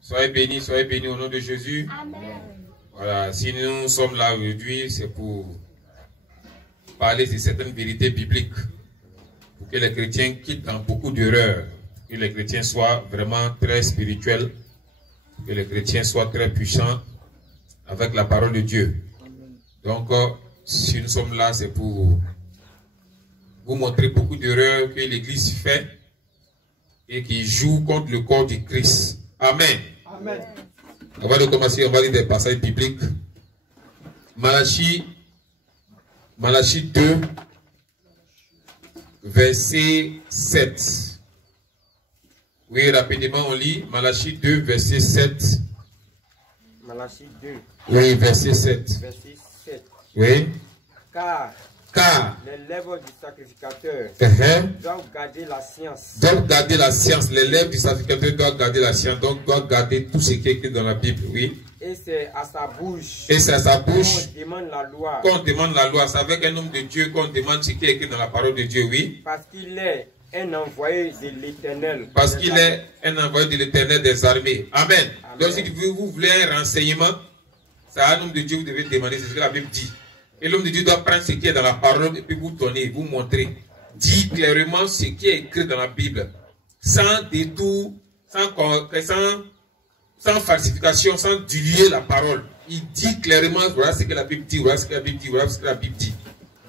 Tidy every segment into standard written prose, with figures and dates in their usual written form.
Soyez bénis au nom de Jésus. Amen. Voilà, si nous sommes là aujourd'hui, c'est pour parler de certaines vérités bibliques, pour que les chrétiens quittent dans beaucoup d'erreurs, que les chrétiens soient vraiment très spirituels, que les chrétiens soient très puissants avec la parole de Dieu. Donc, si nous sommes là, c'est pour vous montrer beaucoup d'erreurs que l'Église fait et qui joue contre le corps du Christ. Amen. Amen. Avant de commencer, on va lire des passages bibliques. Malachie 2, verset 7. Oui, rapidement, on lit Malachie 2, verset 7. Malachie 2. Oui, verset 7. Verset 7. Oui. Car les lèvres du sacrificateur doivent garder la science. Doivent garder la science. Les lèvres du sacrificateur doivent garder la science. Donc, doivent garder tout ce qui est écrit dans la Bible. Oui. Et c'est à sa bouche. Et c'est à sa bouche qu'on demande la loi. Qu'on demande la loi. C'est avec un homme de Dieu qu'on demande ce qui est écrit dans la parole de Dieu. Oui. Parce qu'il est un envoyé de l'Éternel. Parce qu'il est un envoyé de l'Éternel des armées. Amen. Amen. Donc, si vous voulez un renseignement, c'est à un homme de Dieu que vous devez demander. C'est ce que la Bible dit. Et l'homme de Dieu doit prendre ce qui est dans la parole et puis vous donner, vous montrer. Dit clairement ce qui est écrit dans la Bible. Sans détour, sans falsification, sans diluer la parole. Il dit clairement, voilà ce que la Bible dit, voilà ce que la Bible dit, voilà ce que la Bible dit.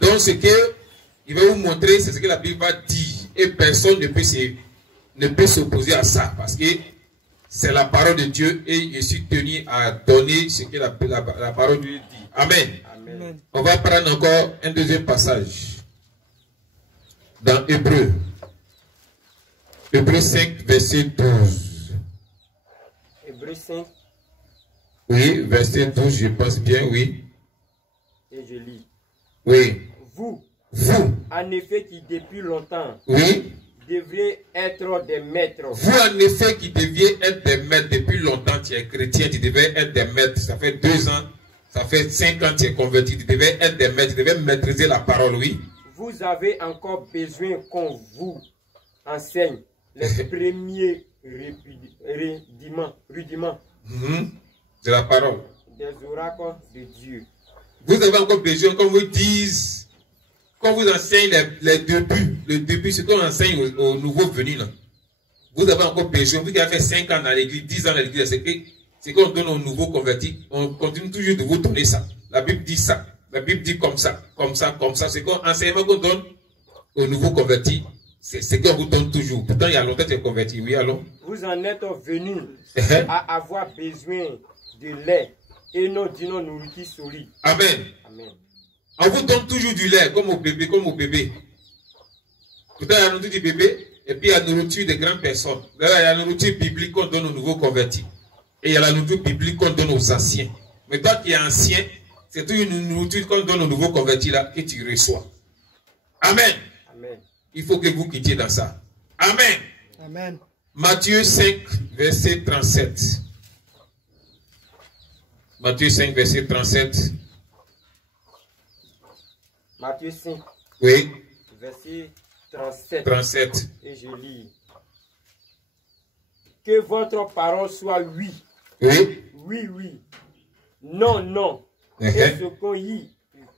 Donc ce qu'il va vous montrer, c'est ce que la Bible va dire. Et personne ne peut s'opposer à ça. Parce que c'est la parole de Dieu et je suis tenu à donner ce que la parole de Dieu dit. Amen. Amen. On va prendre encore un deuxième passage. Dans Hébreux. Hébreux 5, verset 12. Hébreux 5. Oui, verset 12, je pense bien, oui. Et je lis. Oui. Vous, en effet, qui depuis longtemps, oui, devriez être des maîtres. Vous, en effet, qui deviez être des maîtres depuis longtemps, tu es chrétien, tu devais être des maîtres. Ça fait 2 ans, ça fait 5 ans, tu es converti, tu devais être des maîtres, tu devais maîtriser la parole, oui. Vous avez encore besoin qu'on vous enseigne les premiers rudiments de la parole. Des oracles de Dieu. Vous avez encore besoin qu'on vous dise, qu'on vous enseigne les débuts. Le début, ce qu'on enseigne aux nouveaux venus là. Vous avez encore besoin, vous qui avez fait 5 ans dans l'église, 10 ans dans l'église, c'est qu'on donne aux nouveaux convertis. On continue toujours de vous donner ça. La Bible dit ça. La Bible dit comme ça, comme ça, comme ça. C'est qu'on enseignement qu'on donne aux nouveaux convertis. C'est ce qu'on vous donne toujours. Pourtant, il y a longtemps que tu es converti. Oui, allons. Vous en êtes venus à avoir besoin de lait et non d'une nourriture solide. Amen. Amen. On vous donne toujours du lait, comme au bébé, comme au bébé. Pourtant, il y a la nourriture du bébé, et puis il y a la nourriture des grandes personnes. Là, il y a la nourriture biblique qu'on donne aux nouveaux convertis. Et il y a la nourriture biblique qu'on donne aux anciens. Mais toi qui es ancien, c'est toujours une nourriture qu'on donne aux nouveaux convertis là, que tu reçois. Amen. Amen. Il faut que vous quittiez dans ça. Amen. Amen. Matthieu 5, verset 37. Matthieu 5, verset 37. Matthieu 5, Oui, verset 37. 37. Et je lis. Que votre parole soit oui. Oui. Oui, oui. Non, non. Et ce qu'on y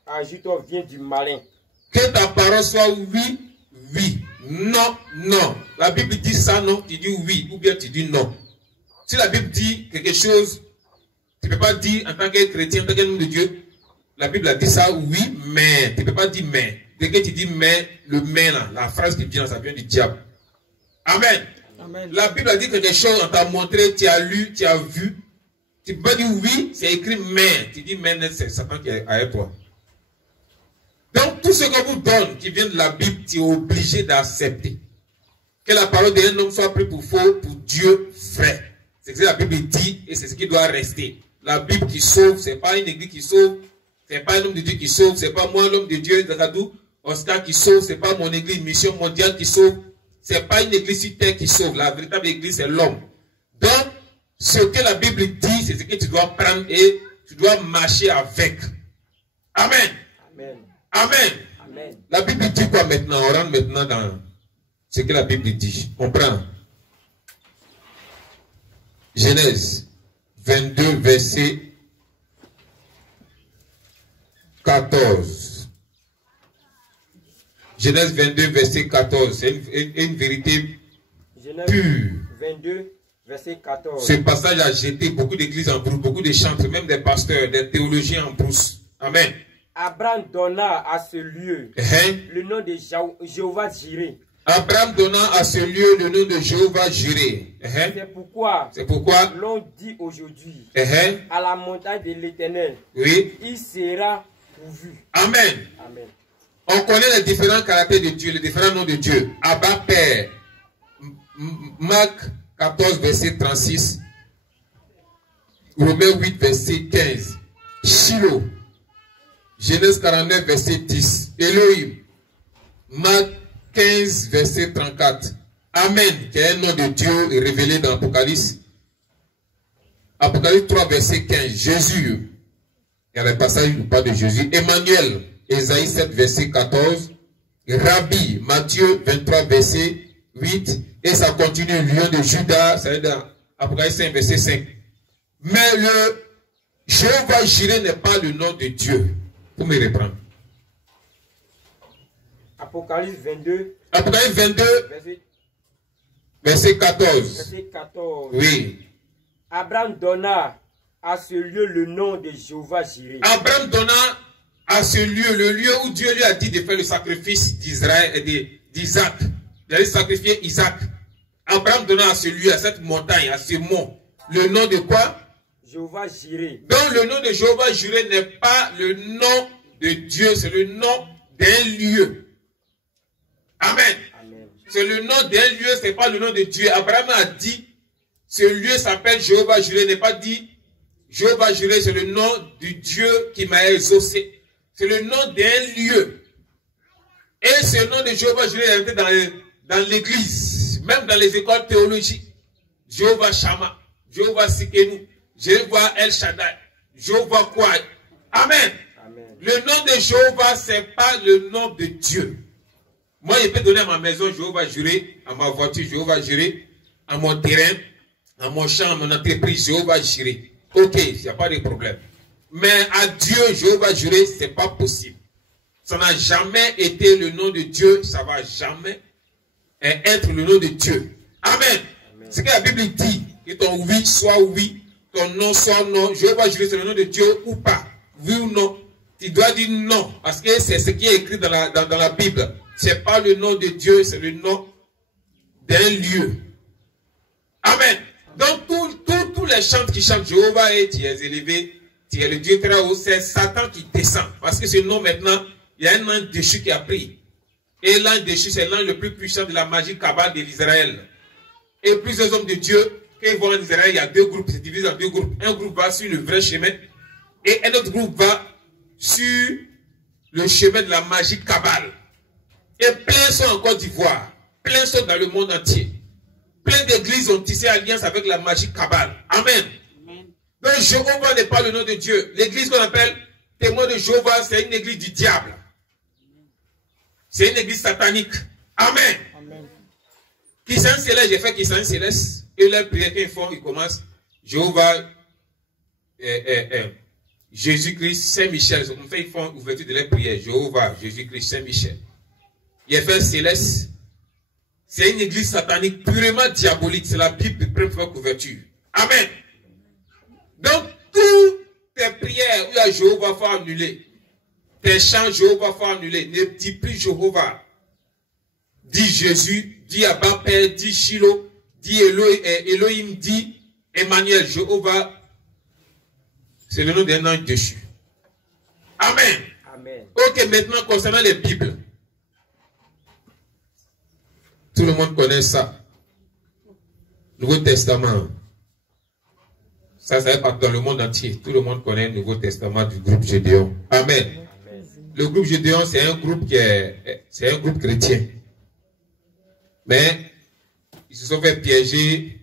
ajoute vient du malin. Que ta parole soit oui, oui. Non, non. La Bible dit ça, non. Tu dis oui ou bien tu dis non. Si la Bible dit quelque chose, tu ne peux pas dire en tant que chrétien, en tant qu'homme de Dieu. La Bible a dit ça, oui, mais. Tu ne peux pas dire mais. Dès que tu dis mais, le mais là, la phrase qui vient, ça vient du diable. Amen. Amen. La Bible a dit quelque chose, on t'a montré, tu as lu, tu as vu. Tu ne peux pas dire oui, c'est écrit mais. Tu dis mais, c'est Satan qui est avec toi. Donc, tout ce qu'on vous donne, qui vient de la Bible, tu es obligé d'accepter. Que la parole d'un homme soit prise pour faux, pour Dieu vrai. C'est ce que la Bible dit et c'est ce qui doit rester. La Bible qui sauve, ce n'est pas une église qui sauve, ce n'est pas un homme de Dieu qui sauve, ce n'est pas moi l'homme de Dieu, Zakadou, Oscar qui sauve, ce n'est pas mon église Mission Mondiale qui sauve, ce n'est pas une église sur terre qui sauve. La véritable église, c'est l'homme. Donc, ce que la Bible dit, c'est ce que tu dois prendre et tu dois marcher avec. Amen. Amen. Amen. Amen. La Bible dit quoi maintenant? On rentre maintenant dans ce que la Bible dit. On prend Genèse 22, verset 14. Genèse 22, verset 14. C'est une vérité Genèse pure. 22, verset 14. Ce passage a jeté beaucoup d'églises en brousse, beaucoup de chantres, même des pasteurs, des théologiens en brousse. Amen. Abraham donna à ce lieu le nom de Jéhovah Jireh. Abraham donna à ce lieu le nom de Jéhovah Jireh. C'est pourquoi l'on dit aujourd'hui à la montagne de l'Éternel, oui, il sera pourvu. Amen. Amen. On connaît les différents caractères de Dieu, les différents noms de Dieu. Abba, Père. Marc 14, verset 36. Romains 8, verset 15. Shiloh. Genèse 49, verset 10. Elohim. Marc 15, verset 34. Amen, qui est un nom de Dieu révélé dans Apocalypse. Apocalypse 3, verset 15. Jésus. Il y a des passages où on parle de Jésus. Emmanuel. Ésaïe 7, verset 14. Rabbi. Matthieu 23, verset 8. Et ça continue. Lion de Juda. Ça est dans Apocalypse 5, verset 5. Mais le Jéhovah Jireh n'est pas le nom de Dieu. Pour me reprendre. Apocalypse 22. Apocalypse 22, verset 14. Verset 14. Oui. Abraham donna à ce lieu le nom de Jéhovah Jireh. Abraham donna à ce lieu, le lieu où Dieu lui a dit de faire le sacrifice d'Israël et d'Isaac. D'aller sacrifier Isaac. Abraham donna à ce lieu, à cette montagne, à ce mont, le nom de quoi? Jéhovah Jireh. Donc le nom de Jéhovah Jireh n'est pas le nom de Dieu, c'est le nom d'un lieu. Amen. Amen. C'est le nom d'un lieu, ce n'est pas le nom de Dieu. Abraham a dit, ce lieu s'appelle Jéhovah Jireh, n'est pas dit Jéhovah Jireh, c'est le nom du Dieu qui m'a exaucé. C'est le nom d'un lieu. Et ce nom de Jéhovah Jireh est entré dans l'église, même dans les écoles théologiques. Jéhovah Shammah, Jéhovah Sikenu, Jéhovah El Shaddai, Jéhovah Kwai. Amen. Amen. Le nom de Jéhovah, ce n'est pas le nom de Dieu. Moi, je peux donner à ma maison Jéhovah Jireh, à ma voiture Jéhovah Jireh, à mon terrain, à mon champ, à mon entreprise Jéhovah Jireh. Ok, il n'y a pas de problème. Mais à Dieu, Jéhovah Jireh, ce n'est pas possible. Ça n'a jamais été le nom de Dieu, ça ne va jamais être le nom de Dieu. Amen. Ce que la Bible dit, que ton oui soit oui, ton non soit non. Jéhovah Jireh, c'est le nom de Dieu ou pas. Oui ou non. Tu dois dire non, parce que c'est ce qui est écrit dans la Bible. Ce n'est pas le nom de Dieu, c'est le nom d'un lieu. Amen. Donc, tous les chants qui chantent Jéhovah et tu es élevé, tu es le Dieu très haut, c'est Satan qui descend. Parce que ce nom maintenant, il y a un ange déchu qui a pris. Et l'ange déchu, c'est l'ange le plus puissant de la magie cabale de l'Israël. Et plusieurs hommes de Dieu, quand ils vont en Israël, il y a deux groupes, c'est divisé en deux groupes. Un groupe va sur le vrai chemin et un autre groupe va sur le chemin de la magie cabale. Et plein sont en Côte d'Ivoire, plein sont dans le monde entier. Plein d'églises ont tissé alliance avec la magie cabale. Amen. Amen. Donc Jéhovah n'est pas le nom de Dieu. L'église qu'on appelle témoin de Jéhovah, c'est une église du diable. C'est une église satanique. Amen. Amen. Qui s'en céleste, j'ai fait qui s'en céleste. Et leur prière qu'ils font, ils commencent. Jéhovah, Jésus-Christ, Saint-Michel. Ils font ouverture de leur prière. Jéhovah, Jésus-Christ, Saint-Michel. Il y a fait céleste. C'est une église satanique purement diabolique. C'est la Bible qui peut faire couverture. Amen. Donc, toutes tes prières où il y a Jéhovah, faut annuler. Tes chants, Jéhovah, faut annuler. Ne dis plus Jéhovah. Dis Jésus, dis Abba Père, dis Shiloh, dis Elohim, dis Emmanuel. Jéhovah, c'est le nom d'un ange déchu. Amen. Amen. Ok, maintenant, concernant les Bibles. Tout le monde connaît ça. Nouveau Testament. Ça est partout dans le monde entier. Tout le monde connaît le Nouveau Testament du groupe Gédéon. Amen. Amen. Le groupe Gédéon, c'est un groupe chrétien. Mais ils se sont fait piéger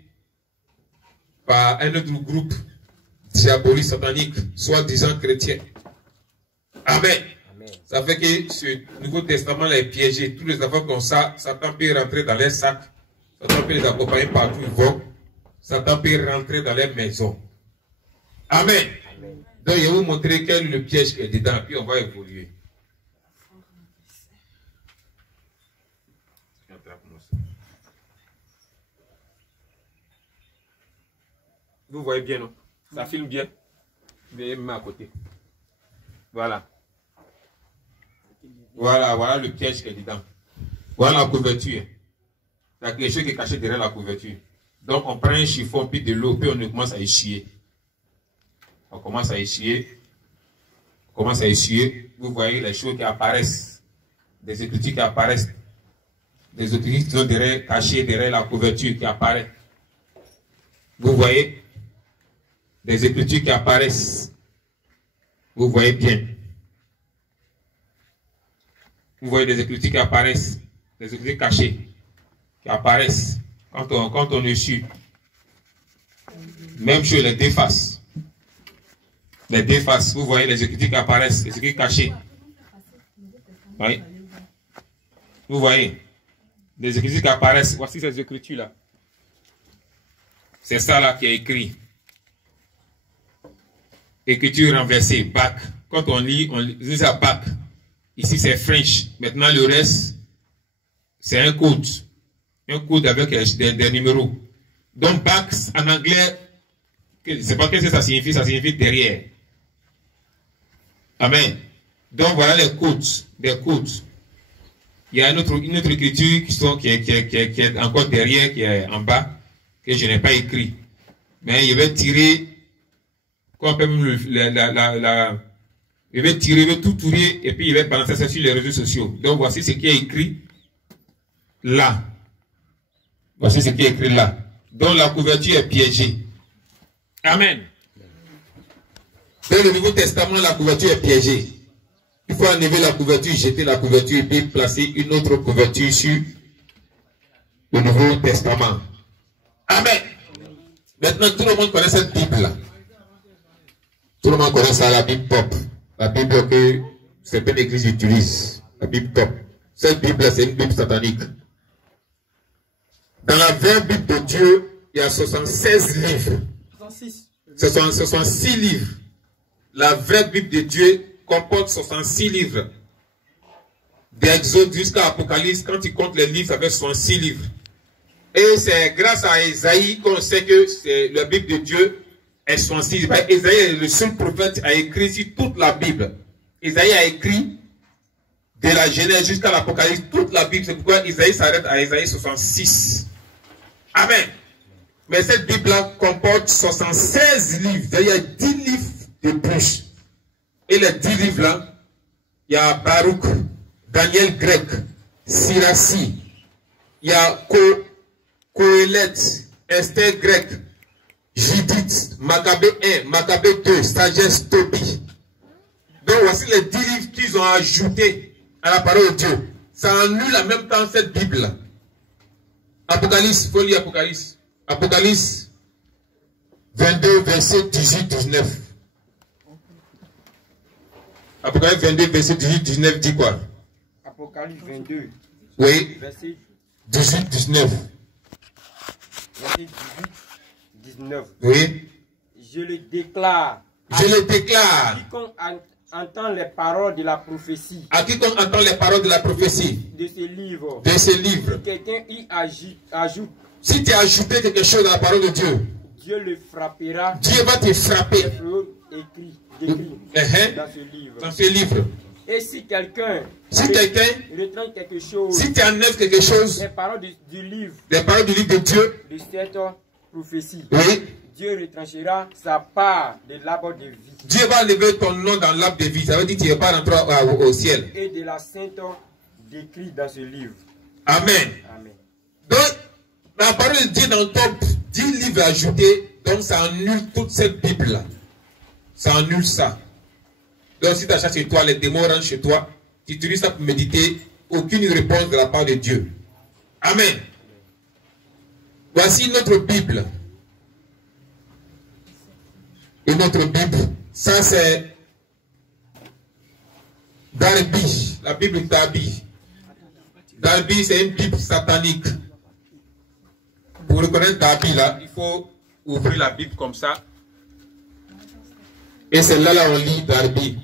par un autre groupe diabolique satanique, soi-disant chrétien. Amen. Amen. Ça fait que ce Nouveau Testament là est piégé. Tous les enfants comme ça, Satan peut rentrer dans les sacs. Satan peut les accompagner partout où ils vont. Satan peut rentrer dans les maisons. Amen. Amen. Donc, je vais vous montrer quel est le piège qui est dedans, puis on va évoluer. Vous voyez bien, non? Ça filme bien. Vous voyez même à côté. Voilà. Voilà le piège qui est dedans. Voilà la couverture. Il y a quelque chose qui est caché derrière la couverture. Donc on prend un chiffon, puis de l'eau, puis on commence à essuyer. On commence à essuyer. On commence à essuyer. Vous voyez les choses qui apparaissent. Des écritures qui apparaissent. Des écritures qui sont derrière, cachées derrière la couverture qui apparaissent. Vous voyez? Des écritures qui apparaissent. Vous voyez bien. Vous voyez des écritures qui apparaissent. Des écritures cachées. Qui apparaissent. Quand on essuie. Même chose, les défaces. Les défaces. Vous voyez les écritures qui apparaissent. Les écritures cachées. Oui. Vous voyez. Des écritures qui apparaissent. Voici ces écritures-là. C'est ça là qui est écrit. Écriture renversée, bac. Quand on lit ça bac. Ici c'est French. Maintenant le reste, c'est un code. Un code avec des numéros. Donc bac en anglais, je ne sais pas ce que ça signifie derrière. Amen. Donc voilà les codes, des codes. Il y a une autre écriture qui est encore derrière, qui est en bas, que je n'ai pas écrit. Mais je vais tirer. Quoi, même je vais tirer, je vais tout tourner et puis je vais balancer ça sur les réseaux sociaux. Donc voici ce qui est écrit là. Voici ce qui est écrit là. Donc la couverture est piégée. Amen. Dans le Nouveau Testament, la couverture est piégée. Il faut enlever la couverture, jeter la couverture et puis placer une autre couverture sur le Nouveau Testament. Amen. Maintenant, tout le monde connaît cette Bible-là. Tout le monde connaît ça, la Bible top. La Bible que certaines églises utilisent. La Bible top. Cette Bible, c'est une Bible satanique. Dans la vraie Bible de Dieu, il y a 76 livres. 66 livres. La vraie Bible de Dieu comporte 66 livres. D'Exode jusqu'à Apocalypse, quand il compte les livres, ça fait 66 livres. Et c'est grâce à Esaïe qu'on sait que c'est la Bible de Dieu. Esaïe est le seul prophète qui a écrit sur toute la Bible. Esaïe a écrit de la Genèse jusqu'à l'Apocalypse toute la Bible. C'est pourquoi Esaïe s'arrête à Esaïe 66. Amen. Mais cette Bible-là comporte 76 livres. Il y a 10 livres de plus. Et les 10 livres-là, il y a Baruch, Daniel grec, Siracide, il y a Coëlet, Esther grec, Judith, Maccabée 1, Maccabée 2, Sagesse, Tobie. Donc voici les 10 livres qu'ils ont ajoutés à la parole de Dieu. Ça annule en même temps cette Bible. Apocalypse, il faut lire Apocalypse. Apocalypse 22, verset 18-19. Apocalypse 22, verset 18-19 dit quoi? Apocalypse 22. Oui. Verset 18-19. Verset 18-19. Oui. Je le déclare. Je le déclare. Quiconque entend les paroles de la prophétie. À quiconque entend les paroles de la prophétie. De ce livre. De ce livre. Si quelqu'un y ajoute. Si tu as ajouté quelque chose à la parole de Dieu. Dieu le frappera. Dieu va te frapper. Décrit dans ce livre. Dans ce livre. Et si quelqu'un retranche quelque chose. Si tu enlèves quelque chose. Les paroles du livre. Les paroles du livre de Dieu. De cette prophétie. Oui. Dieu retranchera sa part de l'arbre de vie. Dieu va lever ton nom dans l'arbre de vie. Ça veut dire que tu ne vas pas rentrer au ciel. Et de la sainte décrit dans ce livre. Amen. Amen. Donc, la parole de Dieu dans ton 10 livres ajoutés, donc ça annule toute cette Bible-là. Ça annule ça. Donc si tu achètes chez toi, les démons rentrent chez toi, tu utilises ça pour méditer, aucune réponse de la part de Dieu. Amen. Voici notre Bible. Et notre Bible, ça c'est Darby, la Bible Darby. Darby, c'est une Bible satanique. Pour reconnaître Darby, là, il faut ouvrir la Bible comme ça. Et c'est là, on lit Darby.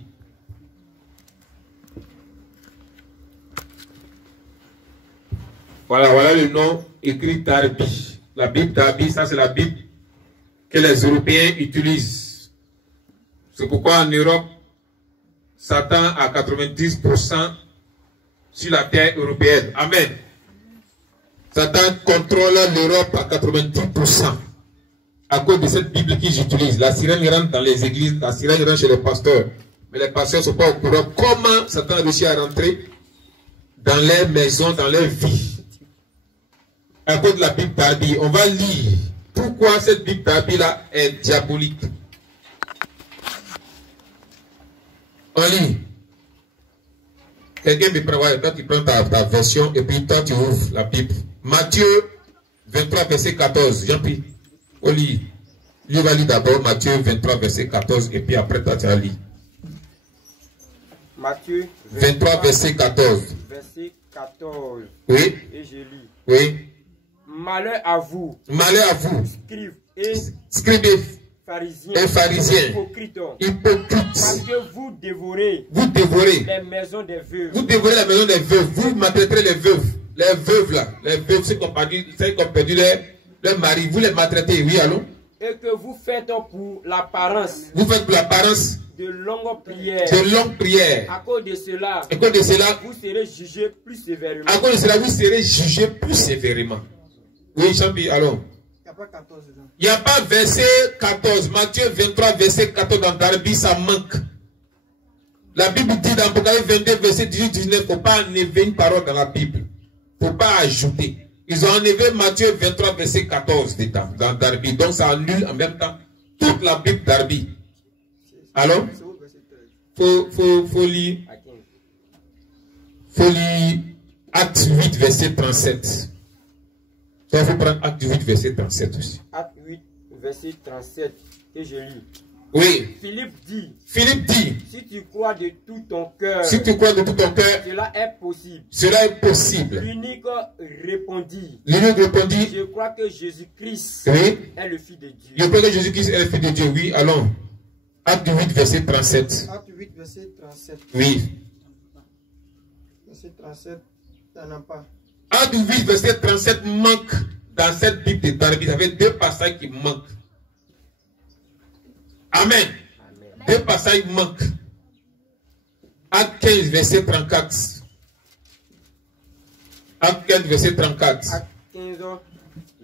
Voilà, voilà le nom écrit Darby. La Bible Darby, ça c'est la Bible que les Européens utilisent. C'est pourquoi en Europe, Satan a 90% sur la terre européenne. Amen. Satan contrôle l'Europe à 90% à cause de cette Bible qu'ils utilisent. La sirène rentre dans les églises, la sirène rentre chez les pasteurs. Mais les pasteurs ne sont pas au courant comment Satan a réussi à rentrer dans leurs maisons, dans leur vie. À cause de la Bible Darby, on va lire pourquoi cette Bible Darby-là est diabolique. On lit. Quelqu'un me prévoit, toi tu prends ta version et puis toi tu ouvres la Bible. Matthieu 23, verset 14. Jean-Pierre, on lit. Lui va lire d'abord Matthieu 23, verset 14 et puis après toi tu vas lire. Matthieu 23, verset 14. Verset 14. Oui. Et je lis. Oui. Malheur à vous. Malheur à vous. Scribes et pharisiens. Hypocrites. Parce que vous dévorez. Les maisons des veuves. Vous dévorez la maison des veuves. Vous maltraiterez les veuves. Les veuves là. Les veuves, ceux qui ont perdu leur mari. Vous les maltraitez. Oui, allô? Et que vous faites pour l'apparence. Vous faites pour l'apparence. De longues prières. De longues prières. À cause de cela. Vous serez jugés plus sévèrement. À cause de cela, vous serez jugés plus sévèrement. Oui, Champi, allons. Il n'y a pas verset 14. Matthieu 23, verset 14 dans Darby, ça manque. La Bible dit dans Apocalypse 22, verset 18-19, il ne faut pas enlever une parole dans la Bible. Il ne faut pas ajouter. Ils ont enlevé Matthieu 23, verset 14 dans Darby. Donc ça annule en même temps toute la Bible Darby. Alors, faut lire Acte 8, verset 37. Ça, il faut prendre Acte 8, verset 37 aussi. Acte 8, verset 37. Et je lis. Oui. Philippe dit. Si tu crois de tout ton cœur. Cela est possible. L'unique répondit. Je crois que Jésus-Christ est le Fils de Dieu. Je crois que Jésus-Christ est le Fils de Dieu. Oui, allons. Acte 8, verset 37. Acte 8, verset 37. Oui. Verset 37, ça n'a pas. Acte 8, verset 37 manque dans cette Bible de Darby. Il y avait deux passages qui manquent. Amen. Deux passages manquent. Acte 15, verset 34. Acte 15, verset 34. Acte 15,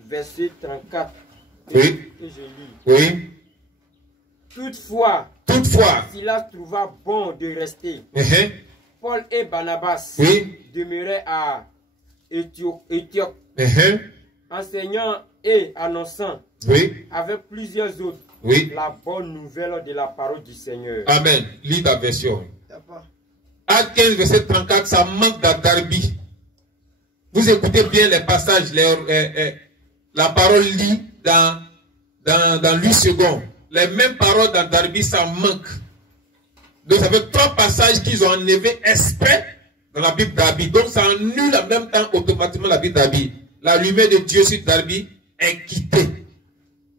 verset 34. Oui. Et je lis. Oui. Toutefois, Silas trouva bon de rester. Paul et Barnabas demeuraient à Antioche, enseignant et annonçant avec plusieurs autres la bonne nouvelle de la parole du Seigneur. Amen. Lis ta version. Acte 15, verset 34, ça manque dans Darby. Vous écoutez bien les passages, la parole lit dans 8 secondes. Les mêmes paroles dans Darby, ça manque. Donc ça fait 3 passages qu'ils ont enlevés exprès dans la Bible Darby. Donc ça annule en même temps automatiquement la Bible Darby. La lumière de Dieu sur Darby est quittée.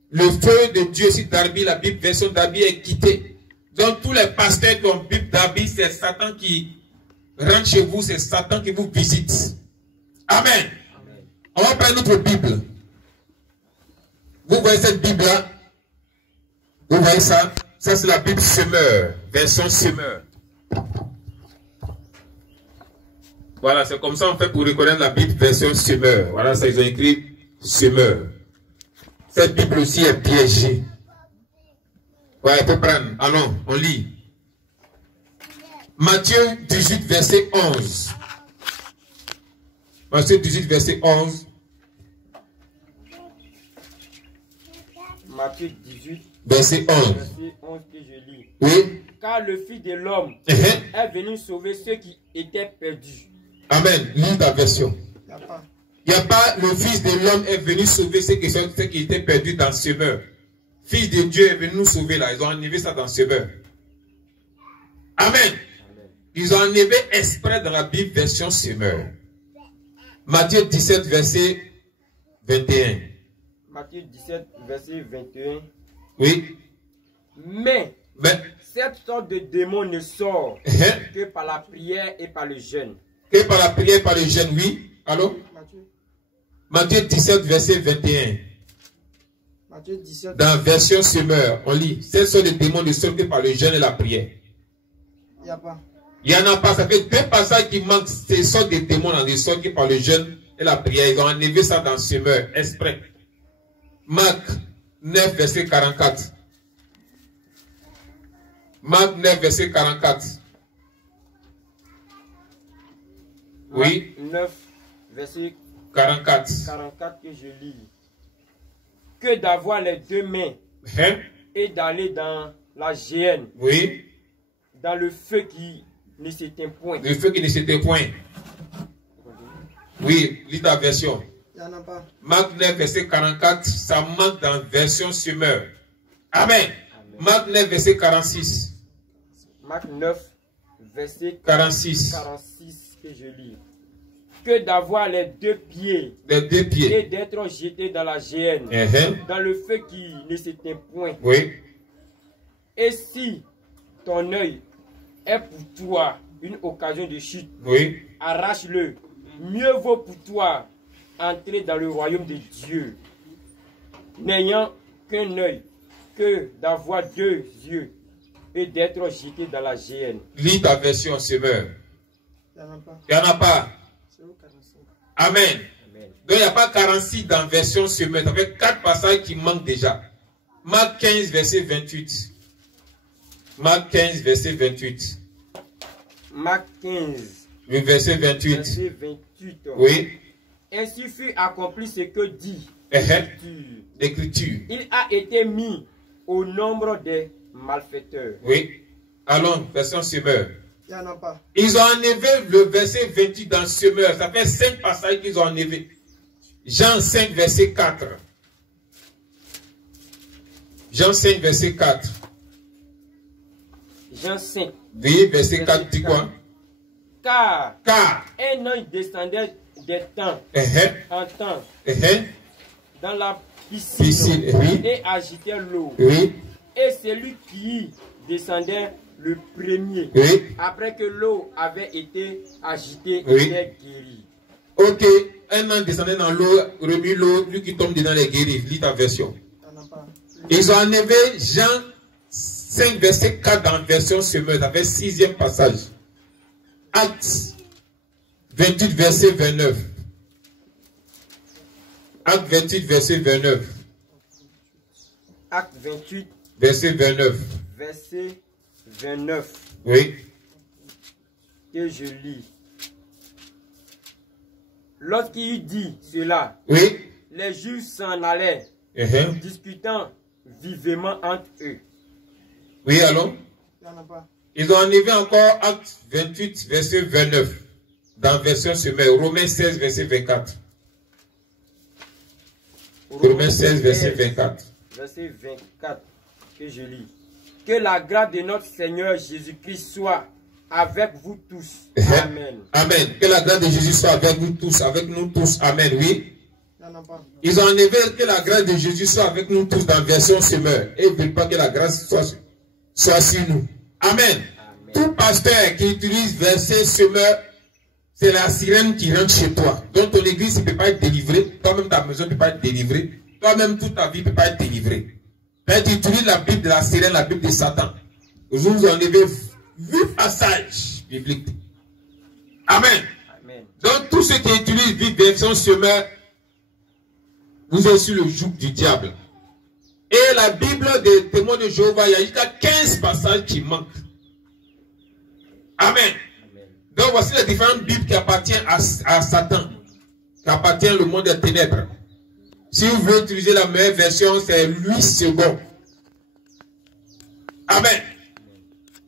Le feu de Dieu sur Darby, la Bible version Darby est quittée. Donc tous les pasteurs qui ont Bible Darby, c'est Satan qui rentre chez vous, c'est Satan qui vous visite. Amen. On va prendre notre Bible. Vous voyez cette Bible-là? Vous voyez ça? Ça c'est la Bible Semeur, version Semeur. Voilà, c'est comme ça on fait pour reconnaître la Bible version Semeur. Voilà, ça ils ont écrit Semeur. Cette Bible aussi est piégée. Ouais, il faut prendre. Allons, on lit. Matthieu 18, verset 11. Matthieu 18, verset 11. Matthieu 18, verset 11. Verset 11 que je lis. Oui. Car le Fils de l'homme est venu sauver ceux qui étaient perdus. Amen. Lis ta version. Il n'y a pas le Fils de l'homme est venu sauver ceux qui étaient perdus dans Semeur. Fils de Dieu est venu nous sauver là. Ils ont enlevé ça dans Semeur. Amen. Ils ont enlevé exprès dans la Bible version semeur. Matthieu 17, verset 21. Matthieu 17, verset 21. Oui. Mais cette sorte de démon ne sort Hein? que par la prière et par le jeûne. Que par la prière, par le jeûne, oui. Allô? Matthieu 17, verset 21. Matthieu 17. Dans version semeur, on lit. Cette sorte de démon ne sort que par le jeûne et la prière. Il n'y a pas. Il n'y en a pas. Ça fait deux passages qui manquent. Ces sortes de démons ne sortent que par le jeûne et la prière. Ils ont enlevé ça dans semeur, exprès. Marc 9, verset 44. Marc 9, verset 44. Oui. Marc 9, verset 44. 44 que je lis. Que d'avoir les deux mains Hein? et d'aller dans la géhenne, Oui. dans le feu qui ne s'éteint point. Le feu qui ne s'était point. Oui, lis ta version. Il n'y en a pas. Marc 9, verset 44, ça manque dans version semeur. Amen. Marc 9, verset 46. Marc 9, verset 46. 46 que je lis. Que d'avoir les deux pieds Les deux pieds. et d'être jeté dans la géhenne, dans le feu qui ne s'éteint point. Oui. Et si ton œil est pour toi une occasion de chute, Oui. arrache-le. Mieux vaut pour toi entrer dans le royaume de Dieu, n'ayant qu'un œil, que d'avoir deux yeux et d'être jeté dans la géhenne. Lis ta version semeur. Il n'y en a pas. Il n'y en a pas. C'est où 45? Amen. Amen. Donc il n'y a pas 46 dans version semeur. Ça fait 4 passages qui manquent déjà. Marc 15, verset 28. Marc 15, verset 28. Marc 15, Le verset 28. verset 28. Oui. Ainsi fut accompli ce que dit L'écriture. l'Écriture. Il a été mis au nombre des malfaiteurs. Oui. Allons, version semeur. Il n'y en a pas. Ils ont enlevé le verset 28 dans semeur. Ça fait 5 passages qu'ils ont enlevé. Jean 5, verset 4. Jean 5, verset 4. Jean 5. Oui, verset 4 dit quoi? Car Car. un ange descendait des temps en temps dans la piscine, oui. et agitait l'eau. Oui. Et celui qui descendait le premier, Oui. après que l'eau avait été agitée, Oui. était guéri. Ok. Un an descendait dans l'eau, remue l'eau, lui qui tombe dedans les guéris. Lis ta version. Il n'y en a pas. Ils ont enlevé Jean 5, verset 4 dans la version semeur. Ça fait 6e passage. Acte 28, verset 29. Acte 28, verset 29. Acte 28, Verset 29. verset 29, Oui. que je lis. Lorsqu'il dit cela, Oui. les Juifs s'en allaient, discutant vivement entre eux. Oui, allons. Il n'y en a pas. Ils ont enlevé encore Acte 28, verset 29. Dans version semeur. Romains 16, verset 24. Romains 16, verset 24. Verset 24, que je lis. Que la grâce de notre Seigneur Jésus-Christ soit avec vous tous. Amen. Amen. Que la grâce de Jésus soit avec vous tous, avec nous tous. Amen. Oui. Il n'y en a pas. Ils ont enlevé que la grâce de Jésus soit avec nous tous dans version semeur. Et ils ne veulent pas que la grâce soit sur nous. Amen. Amen. Tout pasteur qui utilise verset semeur, c'est la sirène qui rentre chez toi. Donc ton église ne peut pas être délivrée. Toi-même ta maison ne peut pas être délivrée. Toi-même toute ta vie ne peut pas être délivrée. Mais tu utilises la Bible de la sirène, la Bible de Satan. Vous enlevez 8 passages bibliques. Amen. Amen. Donc tous ceux qui utilisent Bible version semeur, vous êtes sur le joug du diable. Et la Bible des témoins de Jéhovah, il y a jusqu'à 15 passages qui manquent. Amen. Amen. Donc voici les différentes Bibles qui appartiennent à Satan, qui appartiennent au monde des ténèbres. Si vous voulez utiliser la meilleure version, c'est Louis II. Amen.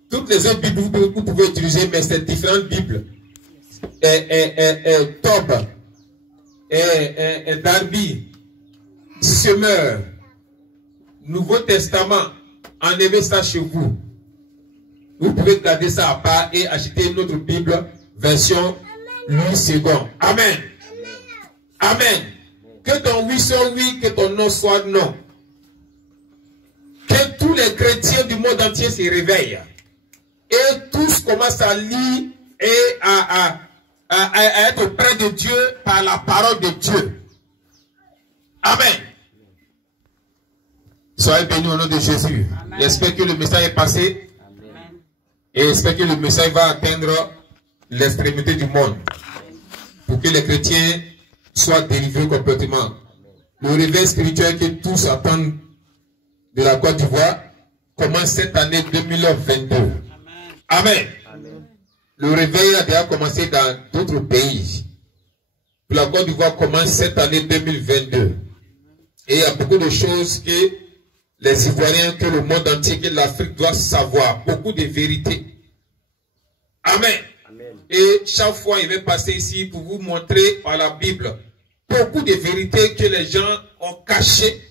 Toutes les autres Bibles, vous pouvez utiliser, mais c'est différentes Bibles. Tob, Darby, Semeur, Nouveau Testament, enlevez ça chez vous. Vous pouvez garder ça à part et acheter une autre Bible, version Louis II. Amen. Amen. Que ton oui soit oui, que ton non soit non. Que tous les chrétiens du monde entier se réveillent. Et tous commencent à lire et à être près de Dieu par la parole de Dieu. Amen. Soyez bénis au nom de Jésus. J'espère que le message est passé. Amen. Et j'espère que le message va atteindre l'extrémité du monde. Pour que les chrétiens soient délivrés complètement. Le réveil spirituel que tous attendent de la Côte d'Ivoire commence cette année 2022. Amen. Amen. Amen. Le réveil a déjà commencé dans d'autres pays. La Côte d'Ivoire commence cette année 2022. Et il y a beaucoup de choses que les Ivoiriens, que le monde entier, que l'Afrique doit savoir. Beaucoup de vérités. Amen. Amen. Et chaque fois, il va passer ici pour vous montrer par la Bible beaucoup de vérités que les gens ont cachées,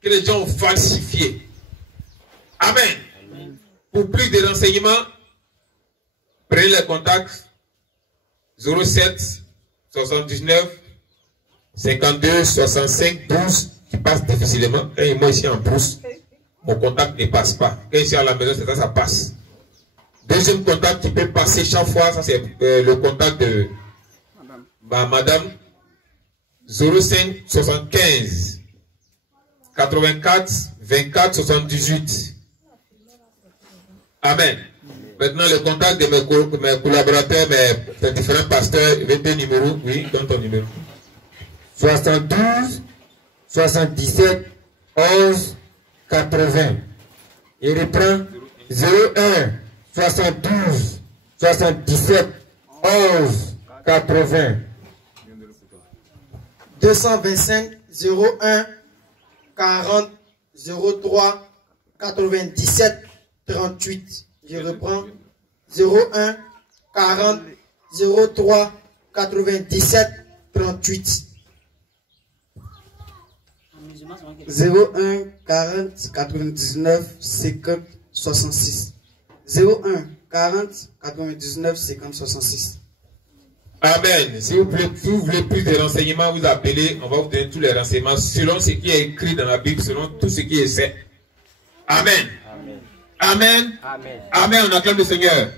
que les gens ont falsifiées. Amen. Amen. Pour plus de renseignements, prenez les contacts 07 79 52 65 12 qui passe difficilement. Et moi ici en brousse, mon contact ne passe pas. Quand ici à la maison, c'est ça, ça passe. Deuxième contact qui peut passer chaque fois, ça c'est le contact de madame 05 75 84 24 78. Amen. Maintenant, le contact de mes collaborateurs, mes différents pasteurs, il y a deux numéros. Oui, donne ton numéro. 72 77 11 80. Il reprend 01 72 77 11 80. 225 01 40 03 97 38. Je reprends 01 40 03 97 38. 01 40 99 50 66. 01 40 99 50 66. Amen. Si vous voulez plus de renseignements, vous appelez, on va vous donner tous les renseignements selon ce qui est écrit dans la Bible, selon tout ce qui est fait. Amen. Amen. Amen. Amen. On acclame le Seigneur.